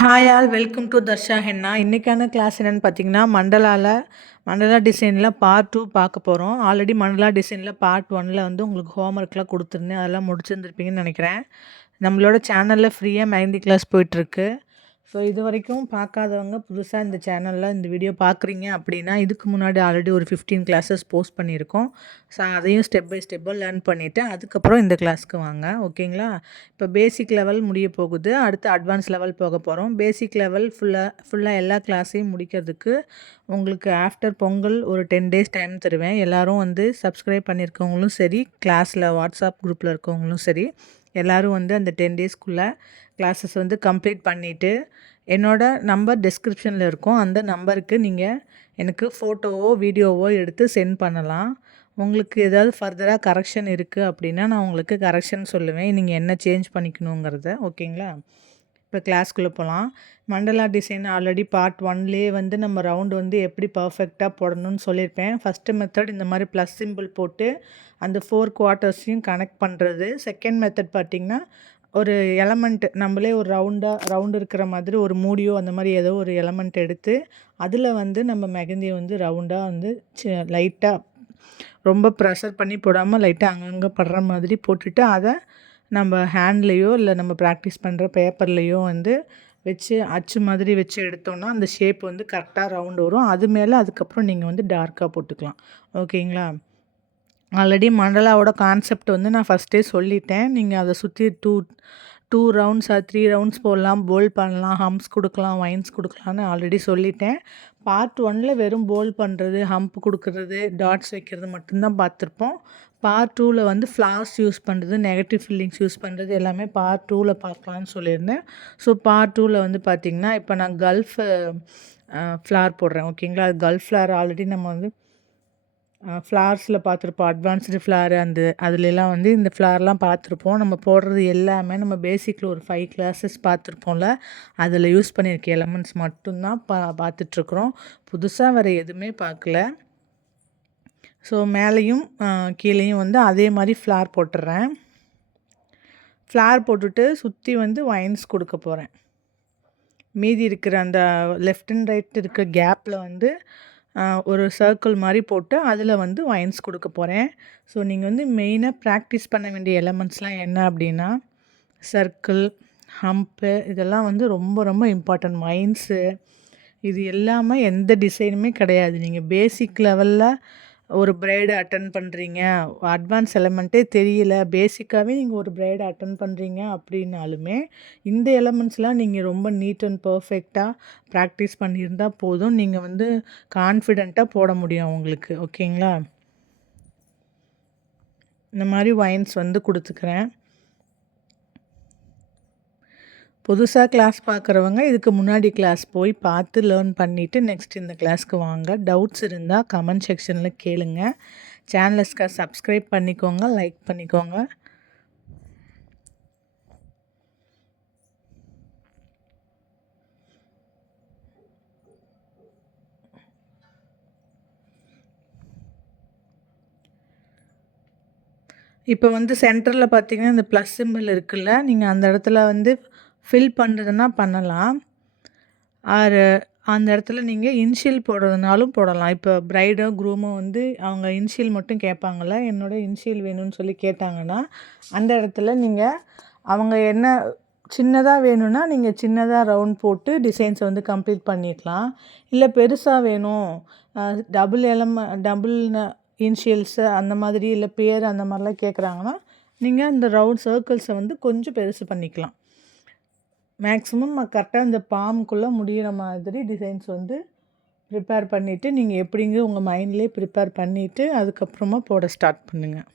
Hi all welcome to Darsha henna. இன்றைக்கான class என்னென்னு பார்த்தீங்கன்னா, மண்டலா டிசைனில் பார்ட் 2 பார்க்க போகிறோம். ஆல்ரெடி மண்டலா டிசைனில் பார்ட் 1ல் வந்து உங்களுக்கு ஹோம்ஒர்க்லாம் கொடுத்துருந்தேன். அதெல்லாம் முடிச்சிருந்துருப்பீங்கன்னு நினைக்கிறேன். நம்மளோட சேனலில் ஃப்ரீயாக மெஹந்தி கிளாஸ் போயிட்டுருக்கு. ஸோ இது வரைக்கும் பார்க்காதவங்க புதுசாக இந்த சேனலில் இந்த வீடியோ பார்க்குறீங்க அப்படின்னா, இதுக்கு முன்னாடி ஆல்ரெடி ஒரு 15 கிளாஸஸ் போஸ்ட் பண்ணியிருக்கோம். ஸோ அதையும் ஸ்டெப் பை ஸ்டெப்பாக லேர்ன் பண்ணிவிட்டு அதுக்கப்புறம் இந்த கிளாஸ்க்கு வாங்க. ஓகேங்களா? இப்போ பேசிக் லெவல் முடிய போகுது. அடுத்து அட்வான்ஸ் லெவல் போக போகிறோம். பேசிக் லெவல் ஃபுல்லாக எல்லா கிளாஸையும் முடிக்கிறதுக்கு உங்களுக்கு ஆஃப்டர் பொங்கல் ஒரு 10 டேஸ் டைம் தருவேன். எல்லோரும் வந்து சப்ஸ்கிரைப் பண்ணியிருக்கவங்களும் சரி, கிளாஸில் வாட்ஸ்அப் குரூப்பில் இருக்கவங்களும் சரி, எல்லோரும் வந்து அந்த 10 டேஸ்க்குள்ளே கிளாஸஸ் வந்து கம்ப்ளீட் பண்ணிவிட்டு என்னோடய நம்பர் டிஸ்கிரிப்ஷனில் இருக்கும். அந்த நம்பருக்கு நீங்கள் எனக்கு ஃபோட்டோவோ வீடியோவோ எடுத்து சென்ட் பண்ணலாம். உங்களுக்கு ஏதாவது ஃபர்தராக கரெக்ஷன் இருக்குது அப்படின்னா நான் உங்களுக்கு கரெக்ஷன் சொல்லுவேன். நீங்கள் என்ன சேஞ்ச் பண்ணிக்கணுங்கிறத. ஓகேங்களா? இப்போ கிளாஸ்க்குள்ளே போகலாம். மண்டலா டிசைன் ஆல்ரெடி பார்ட் 1லேயே வந்து நம்ம ரவுண்டு வந்து எப்படி பர்ஃபெக்டாக போடணும்னு சொல்லியிருப்பேன். ஃபஸ்ட்டு மெத்தட் இந்த மாதிரி ப்ளஸ் சிம்பிள் போட்டு அந்த 4 குவார்ட்டர்ஸையும் கனெக்ட் பண்ணுறது. செகண்ட் மெத்தட் பார்த்திங்கன்னா, ஒரு எலமெண்ட் நம்மளே ஒரு ரவுண்டு இருக்கிற மாதிரி ஒரு மூடியோ அந்த மாதிரி ஏதோ ஒரு எலமெண்ட் எடுத்து அதில் வந்து நம்ம மெஹந்தியை வந்து ரவுண்டாக வந்து லைட்டாக ரொம்ப ப்ரெஷர் பண்ணி போடாமல் லைட்டாக அங்கங்கே படுற மாதிரி போட்டுட்டு அதை நம்ம ஹேண்ட்லேயோ இல்லை நம்ம ப்ராக்டிஸ் பண்ணுற பேப்பர்லேயோ வந்து வச்சு அச்சு மாதிரி வச்சு எடுத்தோன்னா அந்த ஷேப் வந்து கரெக்டாக ரவுண்டு வரும். அது மேலே அதுக்கப்புறம் நீங்கள் வந்து டார்க்காக போட்டுக்கலாம். ஓகேங்களா? ஆல்ரெடி மண்டலாவோட கான்செப்ட் வந்து நான் ஃபஸ்ட்டே சொல்லிட்டேன். நீங்கள் அதை சுற்றி டூ ரவுண்ட்ஸ் 3 ரவுண்ட்ஸ் போடலாம், போல் பண்ணலாம், ஹம்ப்ஸ் கொடுக்கலாம், வைன்ஸ் கொடுக்கலான்னு ஆல்ரெடி சொல்லிட்டேன். பார்ட் 1ல் வெறும் போல் பண்ணுறது, ஹம்ப் கொடுக்குறது, டாட்ஸ் வைக்கிறது மட்டும்தான் பார்த்துருப்போம். பார்ட் 2ல் வந்து ஃப்ளார்ஸ் யூஸ் பண்ணுறது, நெகட்டிவ் ஃபில்லிங்ஸ் யூஸ் பண்ணுறது எல்லாமே பார்ட் 2ல் பார்க்கலான்னு சொல்லியிருந்தேன். ஸோ பார்ட் 2ல் வந்து பார்த்திங்கன்னா, இப்போ நான் கல்ஃப் ஃப்ளார் போடுறேன். ஓகேங்களா? அது கல்ஃப் ஃப்ளார் ஆல்ரெடி நம்ம வந்து ஃப்ளார்ஸில் பார்த்துருப்போம். அட்வான்ஸ்டு ஃப்ளாரு அதுலலாம் வந்து இந்த ஃப்ளார்லாம் பார்த்துருப்போம். நம்ம போடுறது எல்லாமே நம்ம பேசிக்கில் ஒரு 5 கிளாஸஸ் பார்த்துருப்போம்ல, அதில் யூஸ் பண்ணியிருக்க எலமெண்ட்ஸ் மட்டும்தான் பார்த்துட்ருக்குறோம். புதுசாக வேறு எதுவுமே பார்க்கல. ஸோ மேலேயும் கீழேயும் வந்து அதே மாதிரி ஃப்ளார் போட்டுடுறேன். ஃப்ளார் போட்டுட்டு சுற்றி வந்து வைன்ஸ் கொடுக்க போகிறேன். மீதி இருக்கிற அந்த லெஃப்ட் அண்ட் ரைட் இருக்க கேப்பில் வந்து ஒரு சர்க்கிள் மாதிரி போட்டு அதில் வந்து வைன்ஸ் கொடுக்க போகிறேன். ஸோ நீங்கள் வந்து மெயினாக ப்ராக்டிஸ் பண்ண வேண்டிய எலமெண்ட்ஸ்லாம் என்ன அப்படின்னா, சர்க்கிள், ஹம்ப்பு இதெல்லாம் வந்து ரொம்ப ரொம்ப இம்பார்ட்டன்ட். வைன்ஸு இது எல்லாமே எந்த டிசைனுமே கிடையாது. நீங்கள் பேசிக் லெவலில் ஒரு பிரைடு அட்டன் பண்ணுறீங்க, அட்வான்ஸ் எலமெண்ட்டே தெரியல, பேசிக்காகவே நீங்கள் ஒரு பிரைடு அட்டன் பண்ணுறீங்க அப்படின்னாலுமே இந்த எலமெண்ட்ஸ்லாம் நீங்கள் ரொம்ப நீட் அண்ட் பர்ஃபெக்டாக ப்ராக்டிஸ் பண்ணியிருந்தால் போதும். நீங்கள் வந்து கான்ஃபிடெண்ட்டாக போட முடியும் உங்களுக்கு. ஓகேங்களா? இந்த மாதிரி வைன்ஸ் வந்து கொடுத்துக்கிறேன். புதுசாக கிளாஸ் பார்க்குறவங்க இதுக்கு முன்னாடி கிளாஸ் போய் பார்த்து லேர்ன் பண்ணிவிட்டு நெக்ஸ்ட் இந்த கிளாஸ்க்கு வாங்க. டவுட்ஸ் இருந்தால் கமெண்ட் செக்ஷனில் கேளுங்க. சேனலுக்கு சப்ஸ்கிரைப் பண்ணிக்கோங்க, லைக் பண்ணிக்கோங்க. இப்போ வந்து சென்டரில் பார்த்தீங்கன்னா இந்த ப்ளஸ் சிம்பிள் இருக்குல்ல, நீங்கள் அந்த இடத்துல வந்து ஃபில் பண்ணுறதுன்னா பண்ணலாம். ஆர் அந்த இடத்துல நீங்கள் இனிஷியல் போடுறதுனாலும் போடலாம். இப்போ பிரைடோ குரூமோ வந்து அவங்க இனிஷியல் மட்டும் கேட்பாங்கள்ல, என்னோடய இனிஷியல் வேணும்னு சொல்லி கேட்டாங்கன்னா அந்த இடத்துல நீங்கள் அவங்க என்ன சின்னதாக வேணும்னா நீங்கள் சின்னதாக ரவுண்ட் போட்டு டிசைன்ஸை வந்து கம்ப்ளீட் பண்ணிக்கலாம். இல்லை பெருசாக வேணும், டபுள் இனிஷியல்ஸு அந்த மாதிரி இல்லை பேர் அந்த மாதிரிலாம் கேட்குறாங்கன்னா நீங்கள் இந்த ரவுண்ட் சர்க்கிள்ஸை வந்து கொஞ்சம் பெருசு பண்ணிக்கலாம். மேக்ஸிமம் கரெக்டாக இந்த பாம்குள்ளே முடிகிற மாதிரி டிசைன்ஸ் வந்து ப்ரிப்பேர் பண்ணிவிட்டு நீங்கள் எப்படிங்க உங்கள் மைண்ட்லேயே ப்ரிப்பேர் பண்ணிவிட்டு அதுக்கப்புறமா போட ஸ்டார்ட் பண்ணுங்கள்.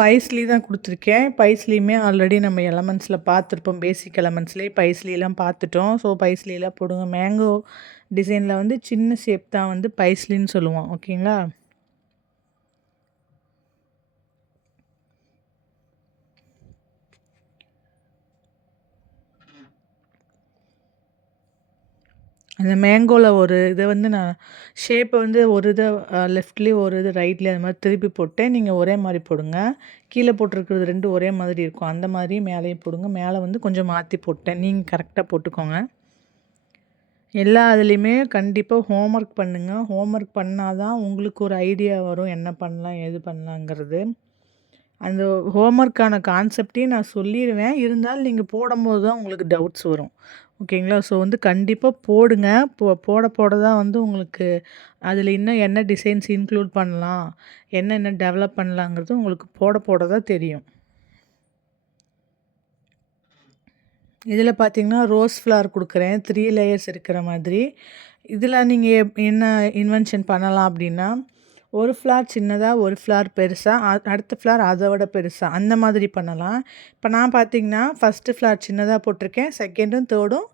பைஸ்லி தான் கொடுத்துருக்கேன். பைஸ்லியுமே ஆல்ரெடி நம்ம எலமெண்ட்ஸில் பார்த்துருப்போம். பேசிக் எலமெண்ட்ஸ்லேயே பைஸ்லிலாம் பார்த்துட்டோம். ஸோ பைஸ்லிலாம் போடுங்க. மேங்கோ டிசைனில் வந்து சின்ன ஷேப் தான் வந்து பைஸ்லின்னு சொல்லுவோம். ஓகேங்களா? அந்த மேங்கோல ஒரு இத வந்து நான் ஷேப்ப வந்து ஒரு இத லெஃப்ட்லேயும் ஒரு இது ரைட்லேயும் அது மாரி திருப்பி போட்டேன். நீங்க ஒரே மாரி போடுங்க. கீழ போட்டிருக்கிறது 2 ஒரே மாதிரி இருக்கும். அந்த மாதிரி மேலேயும் போடுங்க. மேலே வந்து கொஞ்சம் மாத்தி போட்டேன். நீங்க கரெக்ட்டா போட்டுக்கோங்க. எல்லா இதுலயுமே கண்டிப்பா ஹோம்வொர்க் பண்ணுங்க. ஹோம்வொர்க் பண்ணா தான் உங்களுக்கு ஒரு ஐடியா வரும். என்ன பண்ணலாம்? ஏது பண்ணலாங்கிறது. அந்த ஹோம்வொர்க்கான கான்செப்ட்டே நான் சொல்லிருவேன். இருந்தாலும் நீங்க போடம்போது தான் உங்களுக்கு டவுட்ஸ் வரும். ஓகேங்களா? ஸோ வந்து கண்டிப்பா போடுங்க. போட போட தான் வந்து உங்களுக்கு அதில இன்னும் என்ன டிசைன்ஸ் இன்க்ளூட் பண்ணலாம், என்னென்ன டெவலப் பண்ணலாங்கிறது உங்களுக்கு போட போட தான் தெரியும். இதில பார்த்தீங்கன்னா, ரோஸ் ஃப்ளவர் குடுக்குறேன். 3 லேயர்ஸ் இருக்கிற மாதிரி. இதில நீங்க என்ன இன்வென்ஷன் பண்ணலாம் அப்டின்னா, ஒரு ஃப்ளார் சின்னதா, ஒரு ஃப்ளார் பெருசா, அடுத்த ஃப்ளார் அத விட பெருசா, அந்த மாதிரி பண்ணலாம். இப்ப நான் பார்த்தீங்கன்னா, ஃபர்ஸ்ட்டு ஃப்ளார் சின்னதா போட்டிருக்கேன். 2டும், 3டும்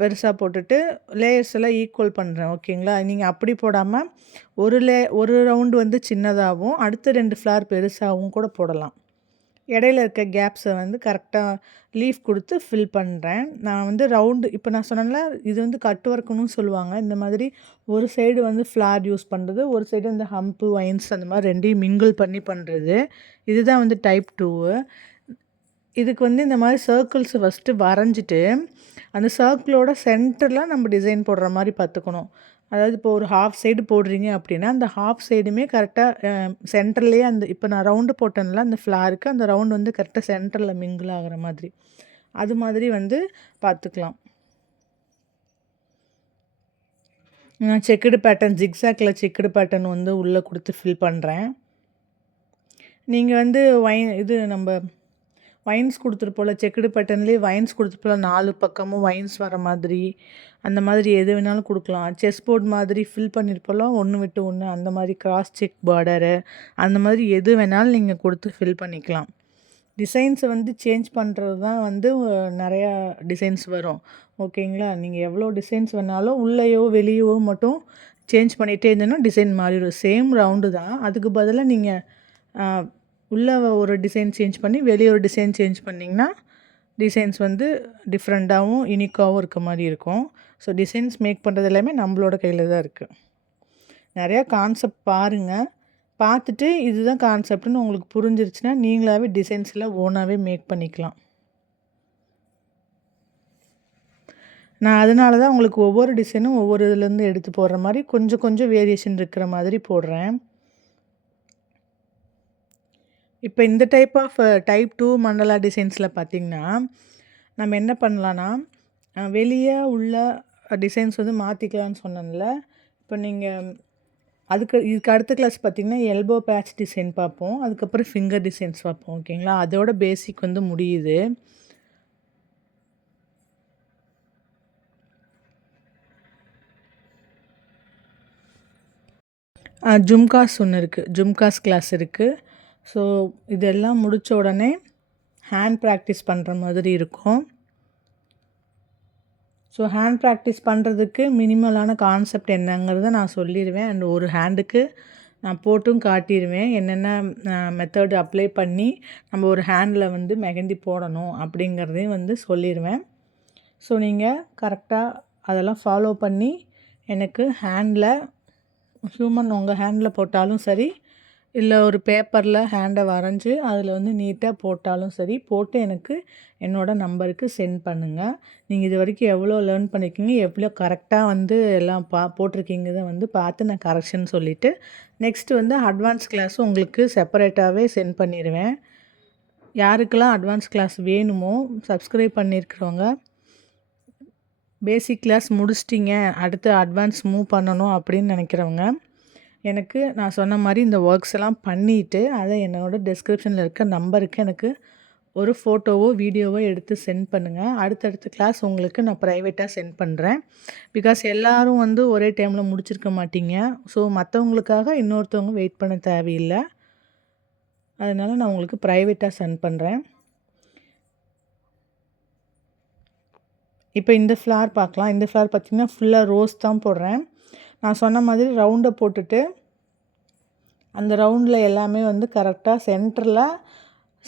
பெருசா போட்டுட்டு, லேயர்ஸ் எல்லாம் ஈக்குவல் பண்றேன். ஓகேங்களா? நீங்க அப்படி போடாம, ஒரு ரவுண்டு வந்து சின்னதாவும், அடுத்த 2 ஃப்ளார் பெருசாவும் கூட போடலாம். இடையில இருக்க கேப்ஸ வந்து கரெக்ட்டா லீஃப் குடுத்து ஃபில் பண்றேன். நான் வந்து ரவுண்டு இப்ப நான் சொன்னேன்ல, இது வந்து கட் ஒர்க்குன்னு சொல்லுவாங்க. இந்த மாதிரி ஒரு சைடு வந்து ஃப்ளார் யூஸ் பண்றது, ஒரு சைடு இந்த ஹம்ப்பு, வைன்ஸ் அந்த மாரி 2யும் மிங்கிள் பண்ணி பண்றது. இதுதான் வந்து டைப் 2. இதுக்கு வந்து இந்த மாரி சர்க்கிள்ஸ் ஃபர்ஸ்ட்டு வரைஞ்சிட்டு, அந்த சர்க்கிளோட சென்டர்ல நம்ம டிசைன் போடுற மாரி பார்த்துக்கணும். அதாவது இப்போ ஒரு ஹாஃப் சைடு போடுறீங்க அப்படின்னா, அந்த ஹாஃப் சைடுமே கரெக்ட்டா சென்டர்லயே அந்த இப்ப நான் ரவுண்டு போட்டேன்ல அந்த ஃப்ளாருக்கு, அந்த ரவுண்ட் வந்து கரெக்ட்டா சென்டர்ல மிங்கிள் ஆகுற மாதிரி. அது மாதிரி வந்து பார்த்துக்கலாம். நான் செக்குடு பேட்டர்ன் ஜிக்ஸாக்ல செக்குடு பேட்டர்ன் வந்து உள்ள குடுத்து ஃபில் பண்றேன். நீங்க வந்து இது நம்ப வைன்ஸ் குடுத்துருப்போம்ல, செக்குடு பேட்டர்ன்லேயே வைன்ஸ் குடுத்துருப்போம்ல, 4 பக்கமும் வைன்ஸ் வர மாதிரி, அந்த மாதிரி எது வேணாலும் குடுக்கலாம். செஸ் போர்ட் மாதிரி ஃபில் பண்ணியிருப்போம்ல, 1 விட்டு 1 அந்த மாரி கிராஸ் செக் பார்டரு, அந்த மாதிரி எது வேணாலும் நீங்க குடுத்து ஃபில் பண்ணிக்கலாம். டிசைன்ஸ வந்து சேஞ்ச் பண்றது தான் வந்து நெறையா டிசைன்ஸ் வரும். ஓகேங்களா? நீங்க எவ்வளோ டிசைன்ஸ் வேணாலும் உள்ளேயோ, வெளியவோ மட்டும் சேஞ்ச் பண்ணிட்டே இருந்தீங்கன்னா, டிசைன் மாறிடும். சேம் ரவுண்டு தான். அதுக்கு பதிலா நீங்க அ உள்ள ஒரு டிசைன் சேஞ்ச் பண்ணி, வெளிய ஒரு டிசைன் சேஞ்ச் பண்ணிங்கன்னா, டிசைன்ஸ் வந்து டிஃப்ரெண்ட்டாவும், யூனிக்காவும் இருக்க மாரி இருக்கும். ஸோ டிசைன்ஸ் மேக் பண்ணுறது எல்லாமே நம்மளோட கையில தான் இருக்கு. நெறையா கான்செப்ட் பாருங்க. பார்த்துட்டு இதுதான் கான்செப்ட்ன்னு உங்களுக்கு புரிஞ்சிருச்சுன்னா, நீங்களாவே டிசைன்ஸ்லாம் ஓனாவே மேக் பண்ணிக்கலாம். நான் அதனால தான் உங்களுக்கு ஒவ்வொரு டிசைனும் ஒவ்வொரு இதுலேருந்து எடுத்து போடுற மாரி கொஞ்சம் கொஞ்சம் வேரியேஷன் இருக்கிற மாதிரி போடுறேன். இப்ப இந்த டைப் 2 மண்டலா டிசைன்ஸ்ல பார்த்தீங்கன்னா, நம்ம என்ன பண்ணலான்னா, வெளிய உள்ள டிசைன்ஸ் வந்து மாத்திக்கலான்னு சொன்னேன்ல. இப்ப நீங்க இதுக்கு அடுத்த கிளாஸ் பார்த்தீங்கன்னா, எல்போ பேட்ச் டிசைன் பார்ப்போம். அதுக்கப்புறம் ஃபிங்கர் டிசைன்ஸ் பார்ப்போம். ஓகேங்களா? அதோட பேசிக் வந்து முடியுது. ஜும்காஸ் ஒண்ணு இருக்கு. ஜும்காஸ் கிளாஸ் இருக்கு. ஸோ இதெல்லாம் முடிச்ச உடனே ஹேண்ட் ப்ராக்டிஸ் பண்ற மாதிரி இருக்கும். ஸோ ஹேண்ட் ப்ராக்டிஸ் பண்ணுறதுக்கு மினிமலான கான்செப்ட் என்னங்கிறத நான் சொல்லிருவேன். அண்ட் ஒரு ஹேண்டுக்கு நான் போட்டும் காட்டிருவேன். என்னென்ன மெத்தட் அப்ளை பண்ணி நம்ம ஒரு ஹேண்டில் வந்து மெஹந்தி போடணும் அப்படிங்கிறதையும் வந்து சொல்லிருவேன். ஸோ நீங்கள் கரெக்டாக அதெல்லாம் ஃபாலோ பண்ணி எனக்கு ஹேண்டில் ஹியூமன் உங்கள் ஹேண்டில் போட்டாலும் சரி, இல்லை ஒரு பேப்பரில் ஹேண்டை வரைஞ்சி அதில் வந்து நீட்டாக போட்டாலும் சரி, போட்டு எனக்கு என்னோடய நம்பருக்கு சென்ட் பண்ணுங்கள். நீங்கள் இது வரைக்கும் எவ்வளோ லேர்ன் பண்ணியிருக்கீங்க, எவ்வளோ கரெக்டாக வந்து எல்லாம் போட்டிருக்கீங்கத வந்து பார்த்து நான் கரெக்ஷன் சொல்லிவிட்டு, நெக்ஸ்ட்டு வந்து அட்வான்ஸ் கிளாஸும் உங்களுக்கு செப்பரேட்டாகவே சென்ட் பண்ணிடுவேன். யாருக்கெல்லாம் அட்வான்ஸ் கிளாஸ் வேணுமோ சப்ஸ்கிரைப் பண்ணியிருக்கிறவங்க, பேசிக் கிளாஸ் முடிச்சிட்டிங்க, அடுத்து அட்வான்ஸ் மூவ் பண்ணணும் அப்படின்னு நினைக்கிறவங்க, எனக்கு நான் சொன்ன மாரி இந்த ஒர்க்ஸ் எல்லாம் பண்ணிவிட்டு, அதை என்னோட டிஸ்கிரிப்ஷனில் இருக்க நம்பருக்கு எனக்கு ஒரு ஃபோட்டோவோ, வீடியோவோ எடுத்து சென்ட் பண்ணுங்கள். அடுத்தடுத்த கிளாஸ் உங்களுக்கு நான் ப்ரைவேட்டாக சென்ட் பண்ணுறேன். பிகாஸ் எல்லாரும் வந்து ஒரே டைமில் முடிச்சிருக்க மாட்டீங்க. ஸோ மற்றவங்களுக்காக இன்னொருத்தவங்க வெயிட் பண்ண தேவையில்லை. அதனால் நான் உங்களுக்கு ப்ரைவேட்டாக சென்ட் பண்ணுறேன். இப்போ இந்த ஃப்ளார் பார்க்கலாம். இந்த ஃப்ளார் பார்த்திங்கன்னா ஃபுல்லாக ரோஸ் தான் போடுறேன். நான் சொன்ன மாதிரி ரவுண்டை போட்டுட்டு, அந்த ரவுண்டில் எல்லாமே வந்து கரெக்டாக சென்டரில்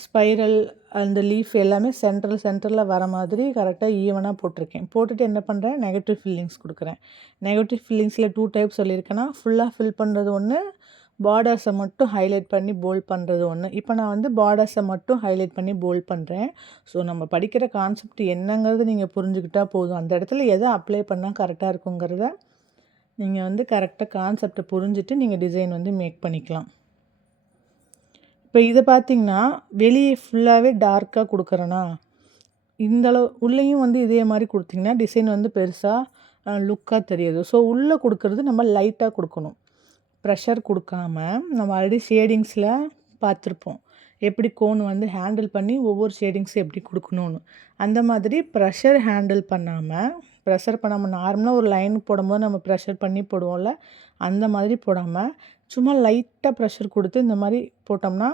ஸ்பைரல் அந்த லீஃப் எல்லாமே சென்டரில் வர மாதிரி கரெக்டாக ஈவனாக போட்டிருக்கேன். போட்டுட்டு என்ன பண்ணுறேன், நெகட்டிவ் ஃபில்லிங்ஸ் கொடுக்குறேன். நெகட்டிவ் ஃபில்லிங்ஸில் 2 டைப் சொல்லியிருக்கேன்னா, ஃபுல்லாக ஃபில் பண்ணுறது ஒன்று, பார்டர்ஸை மட்டும் ஹைலைட் பண்ணி போல்ட் பண்ணுறது ஒன்று. இப்போ நான் வந்து பார்டர்ஸை மட்டும் ஹைலைட் பண்ணி போல்ட் பண்ணுறேன். ஸோ நம்ம படிக்கிற கான்செப்ட் என்னங்கிறது நீங்கள் புரிஞ்சுக்கிட்டால் போதும். அந்த இடத்துல எதை அப்ளை பண்ணால் கரெக்டாக இருக்குங்கிறத நீங்கள் வந்து கரெக்டாக கான்செப்டை புரிஞ்சுட்டு நீங்கள் டிசைன் வந்து மேக் பண்ணிக்கலாம். இப்போ இதை பார்த்தீங்கன்னா, வெளியே ஃபுல்லாகவே டார்க்காக கொடுக்குறேனா, இந்தளவு உள்ளேயும் வந்து இதே மாதிரி கொடுத்தீங்கன்னா டிசைன் வந்து பெருசாக லுக்காக தெரியுது. ஸோ உள்ளே கொடுக்குறது நம்ம லைட்டாக கொடுக்கணும். ப்ரெஷர் கொடுக்காம நம்ம ஆல்ரெடி ஷேடிங்ஸில் பார்த்துருப்போம். எப்படி கோன் வந்து ஹேண்டில் பண்ணி ஒவ்வொரு ஷேடிங்ஸும் எப்படி கொடுக்கணும்னு. அந்த மாதிரி ப்ரெஷர் ஹேண்டில் பண்ணாமல், ப்ரெஷர் பண்ணாமல் நார்மலாக ஒரு லைன் போடும்போது நம்ம ப்ரெஷர் பண்ணி போடுவோம்ல, அந்த மாதிரி போடாமல் சும்மா லைட்டாக ப்ரெஷர் கொடுத்து இந்த மாதிரி போட்டோம்னா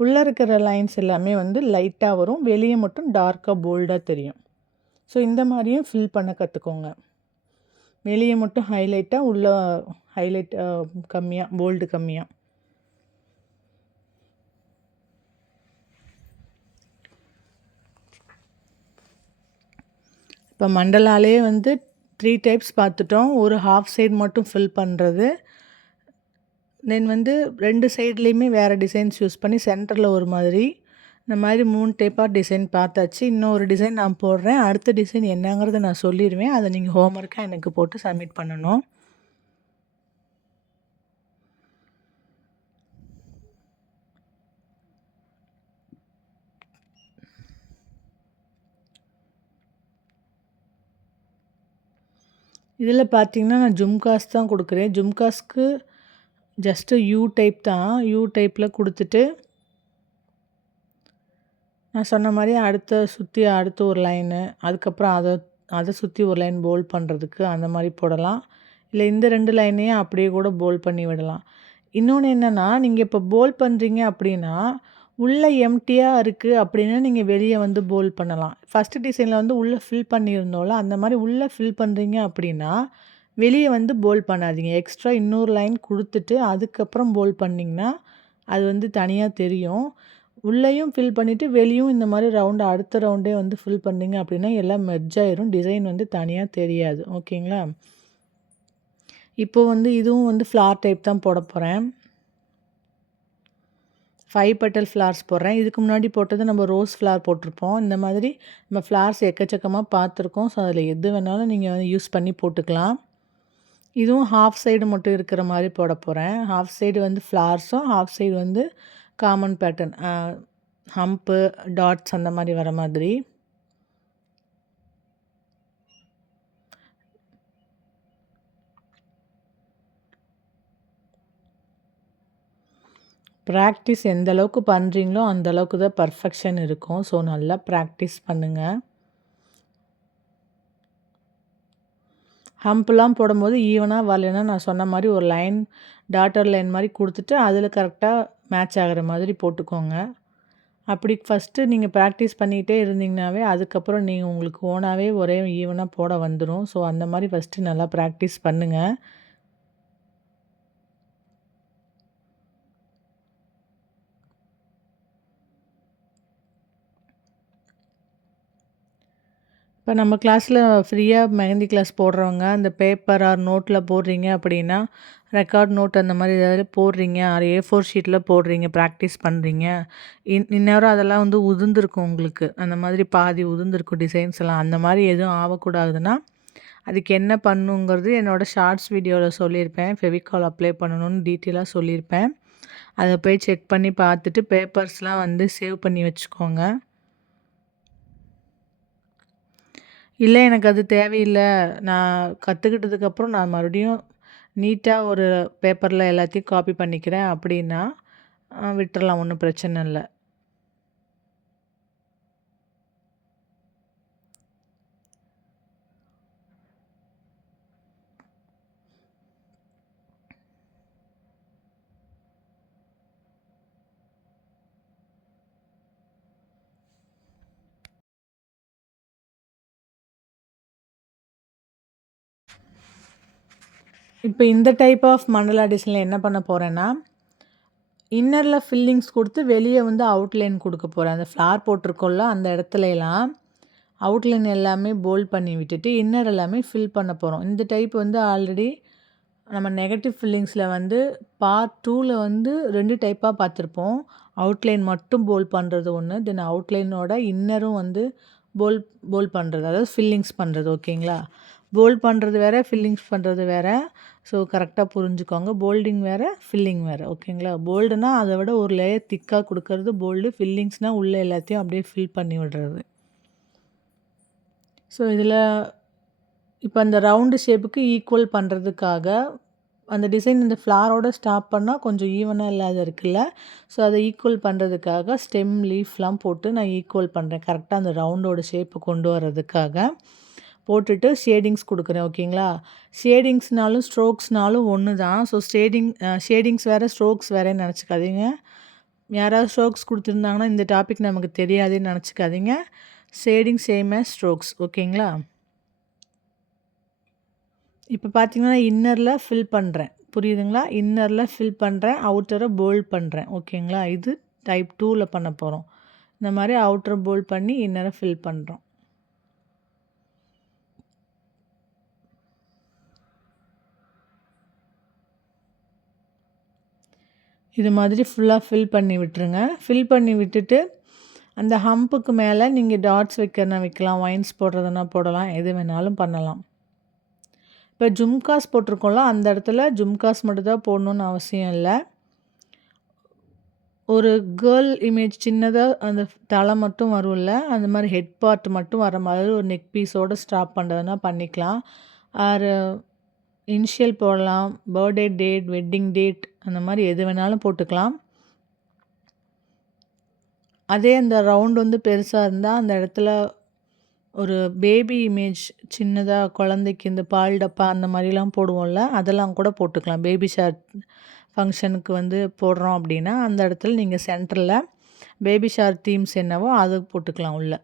உள்ளே இருக்கிற லைன்ஸ் எல்லாமே வந்து லைட்டாக வரும். வெளியே மட்டும் டார்க்காக போல்டாக தெரியும். ஸோ இந்த மாதிரியும் ஃபில் பண்ண கற்றுக்கோங்க. வெளியே மட்டும் ஹைலைட்டாக, உள்ள ஹைலைட் கம்மியாக, போல்டு கம்மியாக. இப்போ மண்டலாலே வந்து 3 டைப்ஸ் பார்த்துட்டோம். ஒரு ஹாஃப் சைடு மட்டும் ஃபில் பண்ணுறது. தென் வந்து 2 சைட்லேயுமே வேறு டிசைன்ஸ் யூஸ் பண்ணி சென்டரில் ஒரு மாதிரி, இந்த மாதிரி 3 டைப்பாக டிசைன் பார்த்தாச்சு. இன்னொரு டிசைன் நான் போடுறேன். அடுத்த டிசைன் என்னங்கிறத நான் சொல்லிடுவேன். அதை நீங்கள் ஹோம்ஒர்க்காக எனக்கு போட்டு சப்மிட் பண்ணணும். இதில் பார்த்தீங்கன்னா நான் ஜும்காஸ் தான் கொடுக்குறேன். ஜும்காஸ்க்கு ஜஸ்ட்டு யூ டைப் தான். யூ டைப்பில் கொடுத்துட்டு நான் சொன்ன மாதிரி அடுத்த ஒரு லைனு, அதுக்கப்புறம் அதை சுற்றி ஒரு லைன் போல்ட் பண்ணுறதுக்கு அந்த மாதிரி போடலாம். இல்லை இந்த 2 லைனையும் அப்படியே கூட போல்ட் பண்ணி விடலாம். இன்னொன்று என்னென்னா, நீங்கள் இப்போ போல்ட் பண்ணுறீங்க அப்படின்னா, உள்ளே எம்டியாக இருக்குது அப்படின்னா நீங்கள் வெளியே வந்து போல்ட் பண்ணலாம். ஃபஸ்ட்டு டிசைனில் வந்து உள்ளே ஃபில் பண்ணியிருந்தோம்ல, அந்த மாதிரி உள்ளே ஃபில் பண்ணுறீங்க அப்படின்னா வெளியே வந்து போல்ட் பண்ணாதீங்க. எக்ஸ்ட்ரா இன்னொரு லைன் கொடுத்துட்டு அதுக்கப்புறம் போல்ட் பண்ணிங்கன்னா அது வந்து தனியாக தெரியும். உள்ளேயும் ஃபில் பண்ணிவிட்டு வெளியும் இந்த மாதிரி ரவுண்டு அடுத்த ரவுண்டே வந்து ஃபில் பண்ணிங்க அப்படின்னா எல்லாம் மெர்ஜ் ஆயிரும். டிசைன் வந்து தனியாக தெரியாது. ஓகேங்களா? இப்போது வந்து இதுவும் வந்து ஃப்ளார் டைப் தான் போட போகிறேன். 5 பெட்டல் ஃப்ளார்ஸ் போடுறேன். இதுக்கு முன்னாடி போட்டது நம்ம ரோஸ் ஃப்ளார் போட்டிருப்போம். இந்த மாதிரி நம்ம ஃப்ளார்ஸ் எக்கச்சக்கமாக பார்த்துருக்கோம். ஸோ அதில் எது வேணாலும் நீங்கள் வந்து யூஸ் பண்ணி போட்டுக்கலாம். இதுவும் ஹாஃப் சைடு மட்டும் இருக்கிற மாதிரி போட போகிறேன். ஹாஃப் சைடு வந்து ஃப்ளார்ஸும், ஹாஃப் சைடு வந்து காமன் பேட்டர்ன், ஹம்ப்பு, டாட்ஸ் அந்த மாதிரி வர மாதிரி. ப்ராக்டிஸ் எந்த அளவுக்கு பண்ணுறீங்களோ அந்த அளவுக்கு தான் பர்ஃபெக்ஷன் இருக்கும். ஸோ நல்லா ப்ராக்டிஸ் பண்ணுங்கள். ஹம்ப்லாம் போடும்போது ஈவனாக வரலைன்னா நான் சொன்ன மாதிரி ஒரு லைன், டாட்டர் லைன் மாதிரி கொடுத்துட்டு அதில் கரெக்டாக மேட்ச் ஆகிற மாதிரி போட்டுக்கோங்க. அப்படி ஃபஸ்ட்டு நீங்கள் ப்ராக்டிஸ் பண்ணிகிட்டே இருந்தீங்கனாவே அதுக்கப்புறம் நீங்கள் உங்களுக்கு ஓனாகவே ஒரே ஈவனாக போட வந்துடும். ஸோ அந்த மாதிரி ஃபஸ்ட்டு நல்லா ப்ராக்டிஸ் பண்ணுங்கள். இப்போ நம்ம கிளாஸில் ஃப்ரீயாக மெஹந்தி கிளாஸ் போடுறவங்க அந்த பேப்பர் ஆர் நோட்டில் போடுறீங்க அப்படின்னா, ரெக்கார்ட் நோட் அந்த மாதிரி ஏதாவது போடுறீங்க, ஆர் A4 ஷீட்டில் போடுறீங்க, ப்ராக்டிஸ் பண்ணுறீங்க. இந்நேரம் அதெல்லாம் வந்து உதிர்ந்துருக்கும் உங்களுக்கு. அந்த மாதிரி பாதி உதிர்ந்துருக்கும் டிசைன்ஸ் எல்லாம். அந்த மாதிரி எதுவும் ஆகக்கூடாதுன்னா அதுக்கு என்ன பண்ணுங்கிறது என்னோடய ஷார்ட்ஸ் வீடியோவில் சொல்லியிருப்பேன். ஃபெவிகால் அப்ளை பண்ணணும்னு டீட்டெயிலாக சொல்லியிருப்பேன். அதை போய் செக் பண்ணி பார்த்துட்டு பேப்பர்ஸ்லாம் வந்து சேவ் பண்ணி வச்சுக்கோங்க. இல்லை எனக்கு அது தேவையில்லை, நான் கற்றுக்கிட்டதுக்கப்புறம் நான் மறுபடியும் நீட்டாக ஒரு பேப்பரில் எல்லாத்தையும் காப்பி பண்ணிக்கிறேன் அப்படின்னா விட்டுறலாம், ஒன்றும் பிரச்சனை இல்லை. இப்போ இந்த டைப் ஆஃப் மண்டலா டிசைனில் என்ன பண்ண போகிறேன்னா, இன்னரில் ஃபில்லிங்ஸ் கொடுத்து வெளியே வந்து அவுட்லைன் கொடுக்க போகிறேன். அந்த ஃப்ளார் போட்டிருக்கோம்ல அந்த இடத்துலலாம் அவுட்லைன் எல்லாமே போல்ட் பண்ணி விட்டுட்டு இன்னர் எல்லாமே ஃபில் பண்ண போகிறோம். இந்த டைப் வந்து ஆல்ரெடி நம்ம நெகட்டிவ் ஃபில்லிங்ஸில் வந்து பார்ட் 2ல் வந்து 2 டைப்பாக பார்த்துருப்போம். அவுட்லைன் மட்டும் போல்ட் பண்ணுறது ஒன்று, தென் அவுட்லைனோட இன்னரும் வந்து போல்ட் பண்ணுறது, அதாவது ஃபில்லிங்ஸ் பண்ணுறது. ஓகேங்களா? போல்ட் பண்ணுறது வேறு, ஃபில்லிங்ஸ் பண்ணுறது வேறு. ஸோ கரெக்டாக புரிஞ்சுக்கோங்க. போல்டிங் வேறு, ஃபில்லிங் வேறு. ஓகேங்களா? போல்டுனா அதை விட ஒரு லேயர் திக்காக கொடுக்கறது போல்டு. ஃபில்லிங்ஸ்னால் உள்ளே எல்லாத்தையும் அப்படியே ஃபில் பண்ணி விடுறது. ஸோ இதில் இப்போ அந்த ரவுண்டு ஷேப்புக்கு ஈக்குவல் பண்ணுறதுக்காக அந்த டிசைன் இந்த ஃப்ளாரோட ஸ்டாப் பண்ணால் கொஞ்சம் ஈவனாக இல்லாத இருக்குல்ல, ஸோ அதை ஈக்குவல் பண்ணுறதுக்காக ஸ்டெம் லீஃப்லாம் போட்டு நான் ஈக்குவல் பண்ணுறேன். கரெக்டாக அந்த ரவுண்டோட ஷேப்பு கொண்டு வர்றதுக்காக போட்டுட்டு ஷேடிங்ஸ் கொடுக்குறேன். ஓகேங்களா? ஷேடிங்ஸ்னாலும் ஸ்ட்ரோக்ஸ்னாலும் ஒன்று தான். ஸோ ஷேடிங்ஸ் வேறு, ஸ்ட்ரோக்ஸ் வேறேன்னு நினச்சிக்காதீங்க. யாராவது ஸ்ட்ரோக்ஸ் கொடுத்துருந்தாங்கன்னா இந்த டாபிக் நமக்கு தெரியாதுன்னு நினச்சிக்காதீங்க. Shading same as strokes. ஓகேங்களா? இப்போ பார்த்தீங்கன்னா இன்னரில் ஃபில் பண்ணுறேன். புரியுதுங்களா? இன்னரில் ஃபில் பண்ணுறேன், அவுட்டரை போல்ட் பண்ணுறேன். ஓகேங்களா? இது டைப் 2ல் பண்ண போகிறோம். இந்த மாதிரி அவுட்டரை போல்ட் பண்ணி இன்னரை ஃபில் பண்ணுறோம். இது மாதிரி ஃபுல்லாக ஃபில் பண்ணி விட்டுருங்க. ஃபில் பண்ணி விட்டுட்டு அந்த ஹம்புக்கு மேலே நீங்கள் டாட்ஸ் வைக்கிறனா வைக்கலாம், வைன்ஸ் போடுறதுனா போடலாம், எது வேணாலும் பண்ணலாம். இப்போ ஜும்காஸ் போட்டிருக்கோம்ல அந்த இடத்துல ஜும்காஸ் மட்டும் தான் போடணுன்னு அவசியம் இல்லை. ஒரு கேர்ள் இமேஜ் சின்னதாக அந்த தலை மட்டும் வரும்ல, அந்த மாதிரி ஹெட் பார்ட் மட்டும் வர மாதிரி ஒரு நெக் பீஸோடு ஸ்டாப் பண்ணுறதுனா பண்ணிக்கலாம். ஆறு இனிஷியல் போடலாம், பர்த்டே டேட், வெட்டிங் டேட், அந்த மாதிரி எது வேணாலும் போட்டுக்கலாம். அதே அந்த ரவுண்ட் வந்து பெருசாக இருந்தால் அந்த இடத்துல ஒரு பேபி இமேஜ் சின்னதாக குழந்தைக்கு இந்த பால் டப்பா அந்த மாதிரிலாம் போடுவோம்ல, அதெல்லாம் கூட போட்டுக்கலாம். பேபி ஷார் ஃபங்க்ஷனுக்கு வந்து போடுறோம் அப்படின்னா அந்த இடத்துல நீங்கள் சென்டரில் பேபி ஷார் தீம்ஸ் என்னவோ அது போட்டுக்கலாம் உள்ள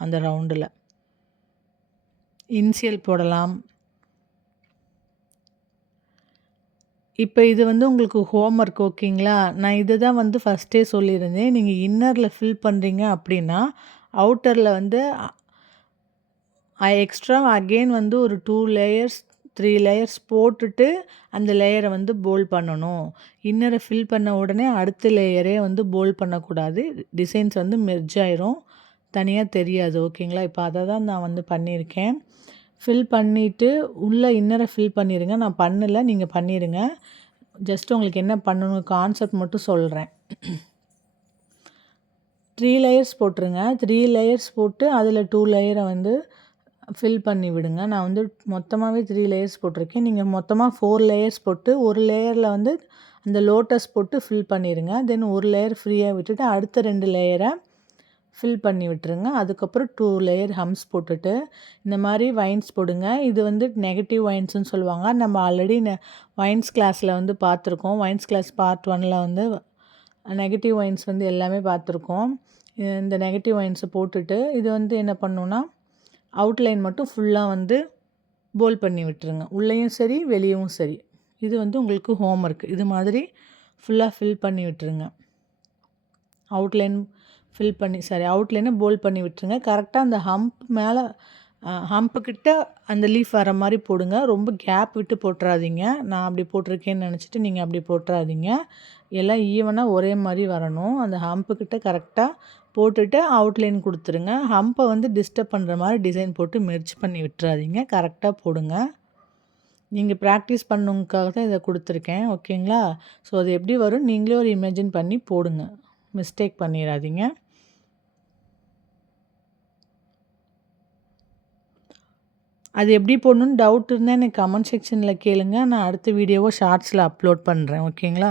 அந்த ரவுண்டில். இனிஷியல் போடலாம். இப்போ இது வந்து உங்களுக்கு ஹோம்ஒர்க். ஓகேங்களா? நான் இது தான் வந்து ஃபஸ்ட்டே சொல்லியிருந்தேன். நீங்கள் இன்னரில் ஃபில் பண்ணுறீங்க அப்படின்னா அவுட்டரில் வந்து எக்ஸ்ட்ரா அகெயின் வந்து ஒரு 2 லேயர்ஸ் 3 லேயர்ஸ் போட்டுட்டு அந்த லேயரை வந்து போல்ட் பண்ணணும். இன்னரை ஃபில் பண்ண உடனே அடுத்த லேயரே வந்து போல்ட் பண்ணக்கூடாது. டிசைன்ஸ் வந்து மெர்ஜ் ஆயிரும், தனியாக தெரியாது. ஓகேங்களா? இப்போ அதை தான் நான் வந்து பண்ணியிருக்கேன். ஃபில் பண்ணிவிட்டு உள்ளே இன்னரை ஃபில் பண்ணிடுங்க. நான் பண்ணலை, நீங்கள் பண்ணிடுங்க. ஜஸ்ட் உங்களுக்கு என்ன பண்ணணும் கான்செப்ட் மட்டும் சொல்கிறேன். 3 லேயர்ஸ் போட்டுருங்க. 3 லேயர்ஸ் போட்டு அதில் 2 லேயரை வந்து ஃபில் பண்ணி விடுங்க. நான் வந்து மொத்தமாகவே 3 லேயர்ஸ் போட்டிருக்கேன். நீங்கள் மொத்தமாக 4 லேயர்ஸ் போட்டு ஒரு லேயரில் வந்து அந்த லோட்டஸ் போட்டு ஃபில் பண்ணிடுங்க. தென் ஒரு லேயர் ஃப்ரீயாக விட்டுட்டு அடுத்த 2 லேயரை ஃபில் பண்ணி விட்டுருங்க. அதுக்கப்புறம் 2 லேயர் ஹம்ஸ் போட்டுட்டு இந்த மாதிரி வைன்ஸ் போடுங்க. இது வந்து நெகட்டிவ் வைன்ஸ்னு சொல்லுவாங்க. நம்ம ஆல்ரெடி வைன்ஸ் கிளாஸில் வந்து பார்த்துருக்கோம். வைன்ஸ் கிளாஸ் பார்ட் 1ல் வந்து நெகட்டிவ் வைன்ஸ் வந்து எல்லாமே பார்த்துருக்கோம். இந்த நெகட்டிவ் வைன்ஸை போட்டுட்டு இது வந்து என்ன பண்ணணுன்னா அவுட்லைன் மட்டும் ஃபுல்லாக வந்து போல்ட் பண்ணி விட்டுருங்க. உள்ளேயும் சரி வெளியவும் சரி. இது வந்து உங்களுக்கு ஹோம்ஒர்க். இது மாதிரி ஃபுல்லாக ஃபில் பண்ணி விட்டுருங்க. அவுட்லைனை போல்ட் பண்ணி விட்டுருங்க. கரெக்டாக அந்த ஹம்ப் மேலே ஹம்புக்கிட்ட அந்த லீஃப் வர மாதிரி போடுங்க. ரொம்ப கேப் விட்டு போட்டுறாதீங்க. நான் அப்படி போட்டிருக்கேன்னு நினச்சிட்டு நீங்கள் அப்படி போட்டுறாதீங்க. எல்லாம் ஈவனாக ஒரே மாதிரி வரணும். அந்த ஹம்புக்கிட்ட கரெக்டாக போட்டுட்டு அவுட்லைன் கொடுத்துருங்க. ஹம்பை வந்து டிஸ்டர்ப் பண்ணுற மாதிரி டிசைன் போட்டு மெர்ஜ் பண்ணி விட்டுறாதீங்க. கரெக்டாக போடுங்க. நீங்கள் ப்ராக்டிஸ் பண்ணுங்காக தான் இதை கொடுத்துருக்கேன். ஓகேங்களா? ஸோ அது எப்படி வரும் நீங்களே ஒரு இமேஜின் பண்ணி போடுங்க. மிஸ்டேக் பண்ணிடாதீங்க. அது எப்படி போடணுன்னு டவுட் இருந்தால் எனக்கு கமெண்ட் செக்ஷனில் கேளுங்க. நான் அடுத்த வீடியோவை ஷார்ட்ஸில் அப்லோட் பண்ணுறேன். ஓகேங்களா?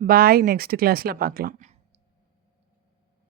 பாய். நெக்ஸ்ட் கிளாஸில் பார்க்கலாம்.